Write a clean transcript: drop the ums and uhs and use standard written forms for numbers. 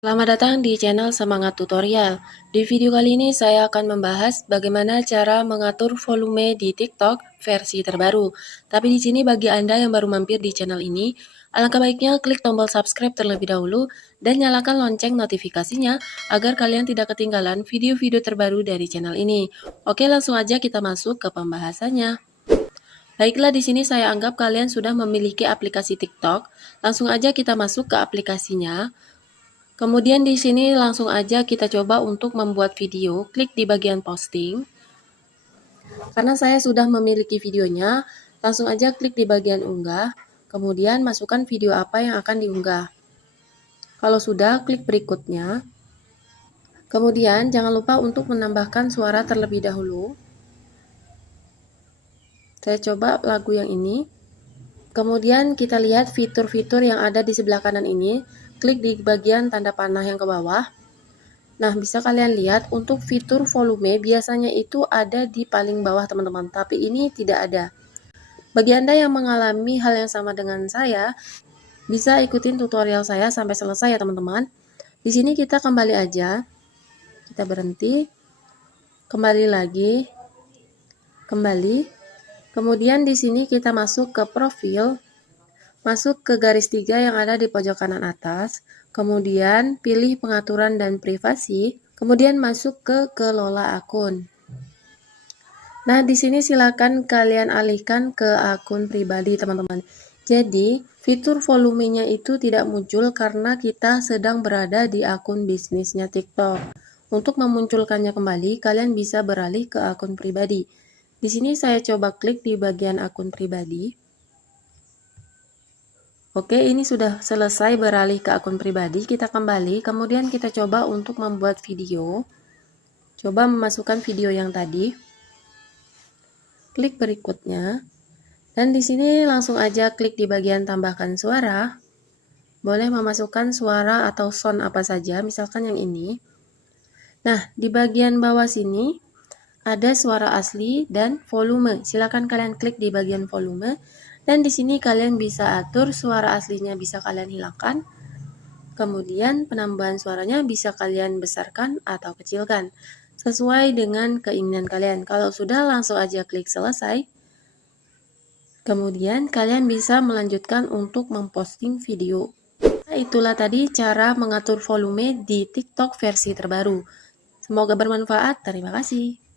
Selamat datang di channel Semangat Tutorial. Di video kali ini saya akan membahas bagaimana cara mengatur volume di TikTok versi terbaru. Tapi di sini bagi Anda yang baru mampir di channel ini, alangkah baiknya klik tombol subscribe terlebih dahulu dan nyalakan lonceng notifikasinya agar kalian tidak ketinggalan video-video terbaru dari channel ini. Oke, langsung aja kita masuk ke pembahasannya. Baiklah, di sini saya anggap kalian sudah memiliki aplikasi TikTok. Langsung aja kita masuk ke aplikasinya. Kemudian di sini langsung aja kita coba untuk membuat video, klik di bagian posting. Karena saya sudah memiliki videonya, langsung aja klik di bagian unggah, kemudian masukkan video apa yang akan diunggah. Kalau sudah, klik berikutnya. Kemudian jangan lupa untuk menambahkan suara terlebih dahulu. Saya coba lagu yang ini. Kemudian kita lihat fitur-fitur yang ada di sebelah kanan ini. Klik di bagian tanda panah yang ke bawah. Nah, bisa kalian lihat untuk fitur volume biasanya itu ada di paling bawah teman-teman, tapi ini tidak ada. Bagi Anda yang mengalami hal yang sama dengan saya, bisa ikutin tutorial saya sampai selesai ya teman-teman. Di sini kita kembali aja, kita berhenti, kembali lagi, kembali. Kemudian di sini kita masuk ke profil, masuk ke garis 3 yang ada di pojok kanan atas, kemudian pilih pengaturan dan privasi, kemudian masuk ke kelola akun. Nah, di sini silakan kalian alihkan ke akun pribadi, teman-teman. Jadi, fitur volumenya itu tidak muncul karena kita sedang berada di akun bisnisnya TikTok. Untuk memunculkannya kembali, kalian bisa beralih ke akun pribadi. Di sini saya coba klik di bagian akun pribadi. Oke, ini sudah selesai beralih ke akun pribadi. Kita kembali, kemudian kita coba untuk membuat video. Coba memasukkan video yang tadi. Klik berikutnya. Dan di sini langsung aja klik di bagian tambahkan suara. Boleh memasukkan suara atau sound apa saja, misalkan yang ini. Nah, di bagian bawah sini ada suara asli dan volume. Silakan kalian klik di bagian volume. Dan di sini kalian bisa atur suara aslinya bisa kalian hilangkan. Kemudian penambahan suaranya bisa kalian besarkan atau kecilkan sesuai dengan keinginan kalian. Kalau sudah, langsung aja klik selesai. Kemudian kalian bisa melanjutkan untuk memposting video. Nah, itulah tadi cara mengatur volume di TikTok versi terbaru. Semoga bermanfaat. Terima kasih.